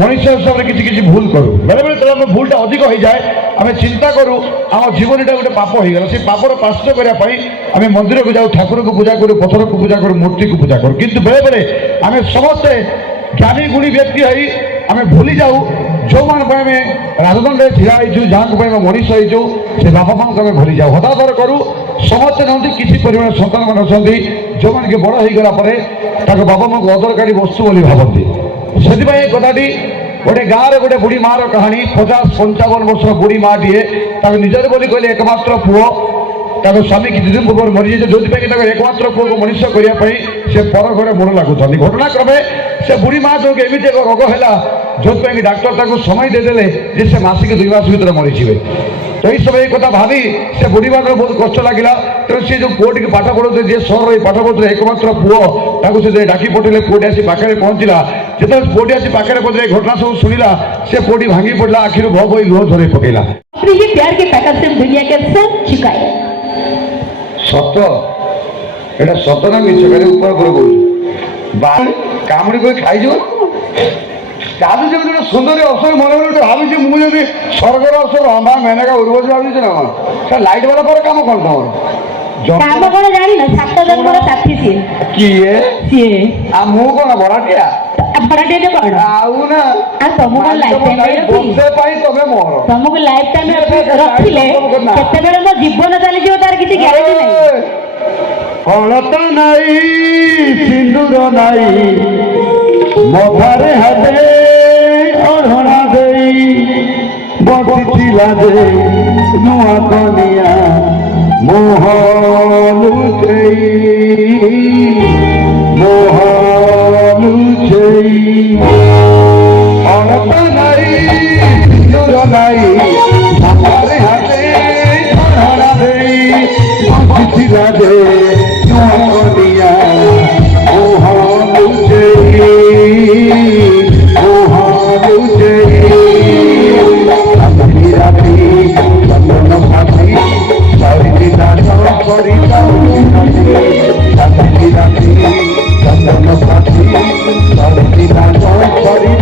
ମଣିଷ ହିସାବରେ କିଛି କିଛି ଭୁଲ କରୁ। ବେଳେବେଳେ ଯେତେବେଳେ ଆମେ ଭୁଲଟା ଅଧିକ ହେଇଯାଏ ଆମେ ଚିନ୍ତା କରୁ ଆମ ଜୀବନଟା ଗୋଟେ ପାପ ହେଇଗଲା। ସେ ପାପର ପ୍ରାୟଶ୍ଚିତ୍ତ କରିବା ପାଇଁ ଆମେ ମନ୍ଦିରକୁ ଯାଉ, ଠାକୁରକୁ ପୂଜା କରୁ, ପଥରକୁ ପୂଜା କରୁ, ମୂର୍ତ୍ତିକୁ ପୂଜା କରୁ। କିନ୍ତୁ ବେଳେବେଳେ ଆମେ ସମସ୍ତେ ଜ୍ଞାନୀ ଗୁଣୀ ବ୍ୟକ୍ତି ହୋଇ ଆମେ ଭୁଲି ଯାଉ ଯେଉଁମାନଙ୍କ ପାଇଁ ଆମେ ରାଜଦଣ୍ଡରେ ଛିଡ଼ା ହେଇଛୁ, ଯାହାଙ୍କ ପାଇଁ ଆମେ ମଣିଷ ହେଇଛୁ, ସେ ବାପା ମାଆଙ୍କୁ ଆମେ ଭୁଲି ଯାଉ। ହତାଦର କରୁ। ସମସ୍ତେ ନୁହନ୍ତି, କିଛି ପରିମାଣ ସନ୍ତାନମାନେ ଅଛନ୍ତି ଯେଉଁମାନେ କି ବଡ଼ ହେଇଗଲା ପରେ ତାଙ୍କ ବାପା ମାଆଙ୍କୁ ଅଦରକାରୀ ବସ୍ତୁ ବୋଲି ଭାବନ୍ତି। ସେଥିପାଇଁ ଏ କଥାଟି ଗୋଟେ ଗାଁରେ ଗୋଟେ ବୁଢ଼ୀ ମାଆର କାହାଣୀ। 50-55 ବର୍ଷର ବୁଢ଼ୀ ମାଆଟିଏ ତାକୁ ନିଜର ବୋଲି କହିଲେ ଏକମାତ୍ର ପୁଅ, ତାଙ୍କ ସ୍ୱାମୀ କିଛି ଦିନ ପୂର୍ବରୁ ମରିଯାଇଛି। ଯେଉଁଥିପାଇଁ କି ତାଙ୍କ ଏକମାତ୍ର ପୁଅକୁ ମଣିଷ କରିବା ପାଇଁ ସେ ପର ଘରେ ମନ ଲାଗୁଛନ୍ତି। ଘଟଣାକ୍ରମେ ସେ ବୁଢ଼ୀ ମାଆ ଯୋଉଠି ଏମିତି ଏକ ରୋଗ ହେଲା ଯେଉଁଥିପାଇଁ କି ଡାକ୍ତର ତାଙ୍କୁ ସମୟ ଦେଇଦେଲେ ଯେ ସେ ମାସିକ 2 ମାସ ଭିତରେ ମରିଯିବେ। ତ ଏଇ ସମୟ ଏ କଥା ଭାବି ସେ ବୁଢ଼ୀ ମାଆଙ୍କର ବହୁତ କଷ୍ଟ ଲାଗିଲା। ତେଣୁ ସେ ଯେଉଁ ପୁଅଟିକୁ ପାଠ ପଢ଼ଉଥିଲେ, ଯିଏ ସହରରେ ପାଠ ପଢ଼ୁଥିଲେ ଏକମାତ୍ର ପୁଅ, ତାକୁ ସେ ଡାକି ପଠେଇଲେ। ପୁଅଟି ଆସି ପାଖରେ ପହଞ୍ଚିଲା। ଯେତେବେଳେ ପୁଅଟି ଆସି ପାଖରେ ପହଞ୍ଚିଲା ଏ ଘଟଣା ସବୁ ଶୁଣିଲା, ସେ ପୁଅଟି ଭାଙ୍ଗି ପଡ଼ିଲା, ଆଖିରୁ ଭଅ ଭଇ ଲୁହ ଝରେଇ ପକେଇଲା। प्यार के पैकेट से दुनिया के सब चुकाए। ସତ ଏଇଟା ସତ ନା ମିଛ ଖାଲି ଉପର ଉପରେ କହୁଛୁ। କାମୁଡ଼ି କରି ଖାଇଯିବ। ତାଠୁ ଯେମିତି ଗୋଟେ ସୁନ୍ଦରୀ ଅବସର ମନେ ମନେ ଭାବିଛି ମୁଁ ଯଦି ସ୍ୱର୍ଗର ଅବସର ଅମ୍ବା ମେନକା ଉର୍ବଶୀ ଭାବିଛି ନା କଣ? ସେ ଲାଇଟ୍ ବାଲା ପରେ କାମ କଣ ତମର? କାମ କଣ ଜାଣିନ? 7 ଜନ୍ମର ସାଥୀ ସିଏ। କିଏ ସିଏ ଆଉ ମୁଁ କଣ ଭଡ଼ାଟିଆ? ଭଡ଼ାଟିଆ କଣ? ଆଉ ନା ତମକୁ ଲାଇଫ ଟାଇମ ବର୍ଷେ ପାଇଁ ତମେ ମୋର। ତମକୁ ଲାଇଫ ଟାଇମ ରଖିଲେ କେତେବେଳେ ମୋ ଜୀବନ ଚାଲିଯିବ ତାର କିଛି ଗ୍ୟାରେଣ୍ଟି ନାହିଁ। ହଳତ ନାଇଁ ସିନ୍ଦୁର ନାଇଁ ମଥାରେ ହାତେ ଅଢ଼ଣା ଦେଇ ବସିଥିଲା ଯେ ନୂଆ କନିଆ ମୋହ ଲୁଚେଇ ହଳତ ନାଇଁ ସିନ୍ଦୁର ନାଇଁ ମଥାରେ ହାତେ ଅଢ଼ଣା ଦେଇ ବସିଥିଲା ଯେ ନୂଆ କନିଆ ମୋହ ଲୁଚେଇ ରାତି ଚନ୍ଦନ ଭାତି ଚାରିଟି ଦାନ କରି ରାତି ରାତି ଚନ୍ଦନ ଭାତି ଚାରିଟି ଦାନ କରି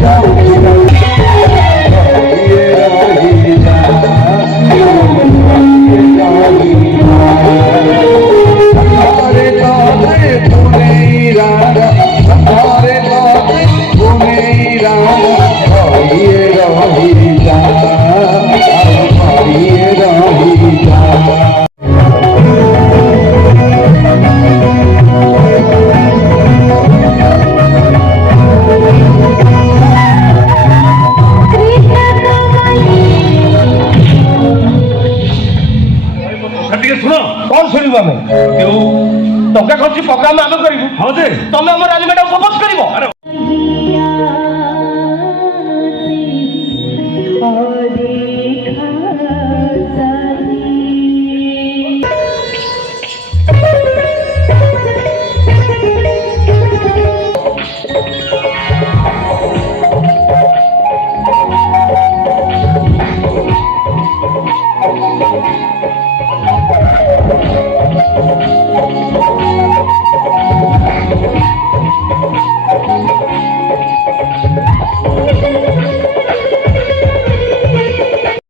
ଟଙ୍କା ଖର୍ଚ୍ଚ ପ୍ରୋଗ୍ରାମ ଆମେ କରିବୁ। ହଁ ଯେ ତମେ ଆମ ରାଜମେଟା ଉପଭୋଗ କରିବ।